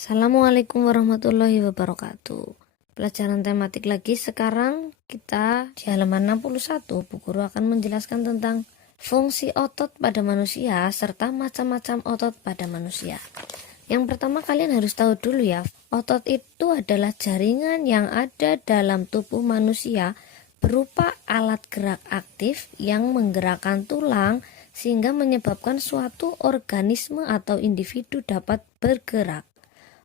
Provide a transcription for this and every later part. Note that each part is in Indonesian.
Assalamualaikum warahmatullahi wabarakatuh. Pelajaran tematik lagi, sekarang kita di halaman 61. Bu Guru akan menjelaskan tentang fungsi otot pada manusia serta macam-macam otot pada manusia. Yang pertama, kalian harus tahu dulu ya, otot itu adalah jaringan yang ada dalam tubuh manusia berupa alat gerak aktif yang menggerakkan tulang sehingga menyebabkan suatu organisme atau individu dapat bergerak.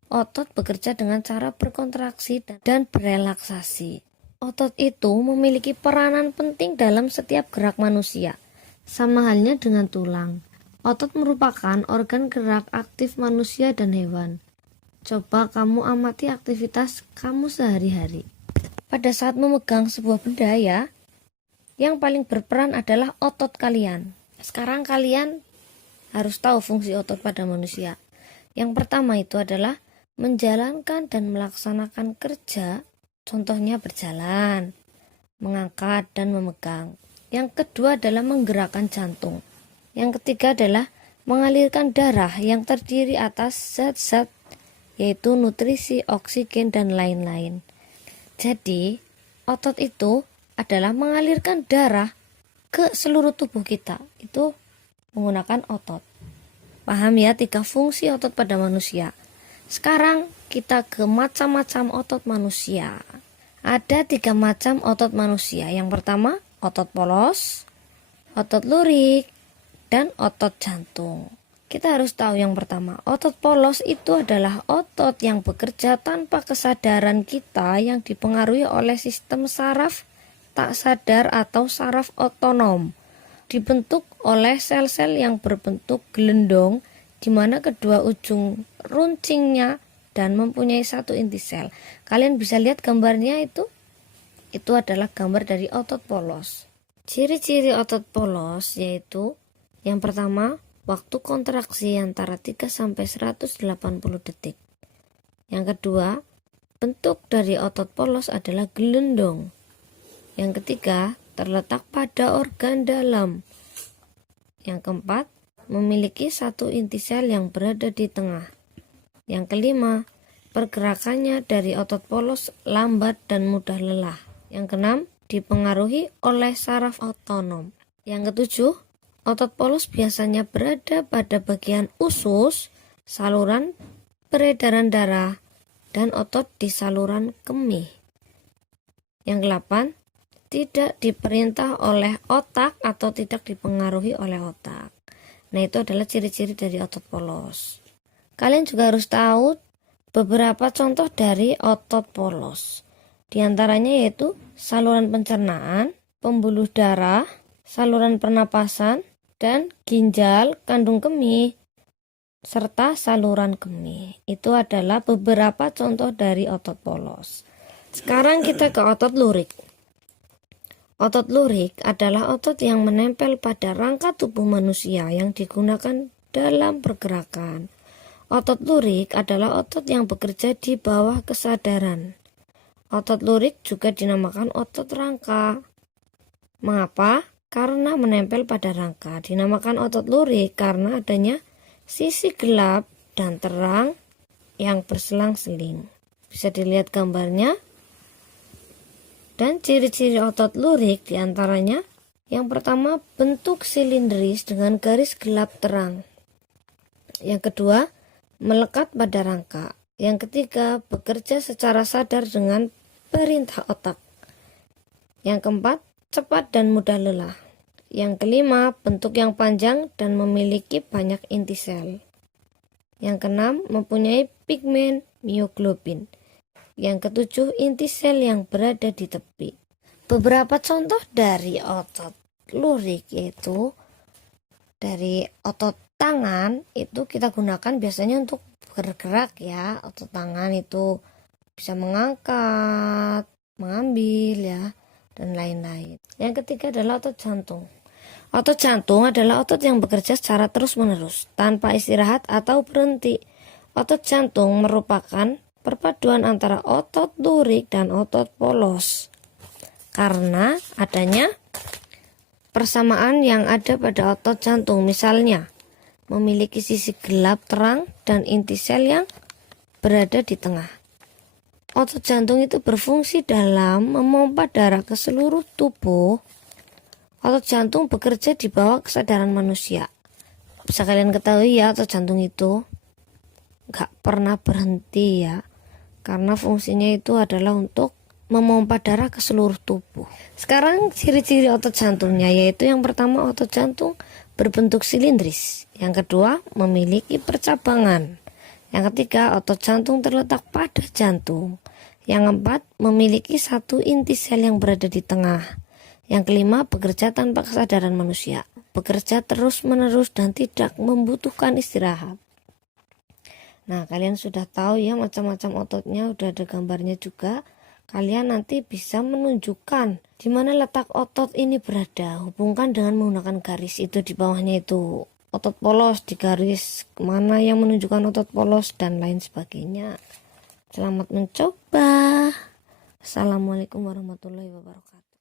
Otot bekerja dengan cara berkontraksi dan berelaksasi. Otot itu memiliki peranan penting dalam setiap gerak manusia. Sama halnya dengan tulang. Otot merupakan organ gerak aktif manusia dan hewan. Coba kamu amati aktivitas kamu sehari-hari. Pada saat memegang sebuah benda ya, yang paling berperan adalah otot kalian. Sekarang kalian harus tahu fungsi otot pada manusia. Yang pertama itu adalah menjalankan dan melaksanakan kerja, contohnya berjalan, mengangkat dan memegang. Yang kedua adalah menggerakkan jantung. Yang ketiga adalah mengalirkan darah yang terdiri atas zat-zat yaitu nutrisi, oksigen, dan lain-lain. Jadi, otot itu adalah mengalirkan darah ke seluruh tubuh kita. Itu menggunakan otot. Paham ya 3 fungsi otot pada manusia. Sekarang kita ke macam-macam otot manusia. Ada 3 macam otot manusia. Yang pertama, otot polos, otot lurik, dan otot jantung. Kita harus tahu yang pertama, otot polos itu adalah otot yang bekerja tanpa kesadaran kita yang dipengaruhi oleh sistem saraf tak sadar atau saraf otonom. Dibentuk oleh sel-sel yang berbentuk gelendong di mana kedua ujung runcingnya dan mempunyai satu inti sel. Kalian bisa lihat gambarnya itu adalah gambar dari otot polos. Ciri-ciri otot polos yaitu yang pertama, waktu kontraksi antara 3 sampai 180 detik. Yang kedua, bentuk dari otot polos adalah gelendong. Yang ketiga, terletak pada organ dalam. Yang keempat, memiliki satu inti sel yang berada di tengah. Yang kelima, pergerakannya dari otot polos lambat dan mudah lelah. Yang keenam, dipengaruhi oleh saraf otonom. Yang ketujuh, otot polos biasanya berada pada bagian usus, saluran peredaran darah, dan otot di saluran kemih. Yang kedelapan, tidak diperintah oleh otak atau tidak dipengaruhi oleh otak. Nah, itu adalah ciri-ciri dari otot polos. Kalian juga harus tahu beberapa contoh dari otot polos. Di antaranya yaitu saluran pencernaan, pembuluh darah, saluran pernapasan, dan ginjal, kandung kemih, serta saluran kemih. Itu adalah beberapa contoh dari otot polos. Sekarang kita ke otot lurik. Otot lurik adalah otot yang menempel pada rangka tubuh manusia yang digunakan dalam pergerakan. Otot lurik adalah otot yang bekerja di bawah kesadaran. Otot lurik juga dinamakan otot rangka. Mengapa? Karena menempel pada rangka. Dinamakan otot lurik karena adanya sisi gelap dan terang yang berselang-seling. Bisa dilihat gambarnya. Dan ciri-ciri otot lurik diantaranya, yang pertama, bentuk silindris dengan garis gelap terang. Yang kedua, melekat pada rangka. Yang ketiga, bekerja secara sadar dengan perintah otak. Yang keempat, cepat dan mudah lelah. Yang kelima, bentuk yang panjang dan memiliki banyak inti sel. Yang keenam, mempunyai pigmen mioglobin. Yang ketujuh, inti sel yang berada di tepi. Beberapa contoh dari otot lurik yaitu dari otot tangan itu kita gunakan biasanya untuk bergerak ya. Otot tangan itu bisa mengangkat, mengambil ya, dan lain-lain. Yang ketiga adalah otot jantung. Otot jantung adalah otot yang bekerja secara terus-menerus tanpa istirahat atau berhenti. Otot jantung merupakan perpaduan antara otot lurik dan otot polos karena adanya persamaan yang ada pada otot jantung. Misalnya memiliki sisi gelap terang dan inti sel yang berada di tengah. Otot jantung itu berfungsi dalam memompa darah ke seluruh tubuh. Otot jantung bekerja di bawah kesadaran manusia. Bisa kalian ketahui ya, otot jantung itu gak pernah berhenti ya, karena fungsinya itu adalah untuk memompa darah ke seluruh tubuh. Sekarang ciri-ciri otot jantungnya, yaitu yang pertama, otot jantung berbentuk silindris. Yang kedua, memiliki percabangan. Yang ketiga, otot jantung terletak pada jantung. Yang keempat, memiliki satu inti sel yang berada di tengah. Yang kelima, bekerja tanpa kesadaran manusia, bekerja terus-menerus dan tidak membutuhkan istirahat. Nah, kalian sudah tahu ya macam-macam ototnya, udah ada gambarnya juga. Kalian nanti bisa menunjukkan di mana letak otot ini berada. Hubungkan dengan menggunakan garis itu di bawahnya itu. Otot polos di garis mana yang menunjukkan otot polos dan lain sebagainya. Selamat mencoba. Assalamualaikum warahmatullahi wabarakatuh.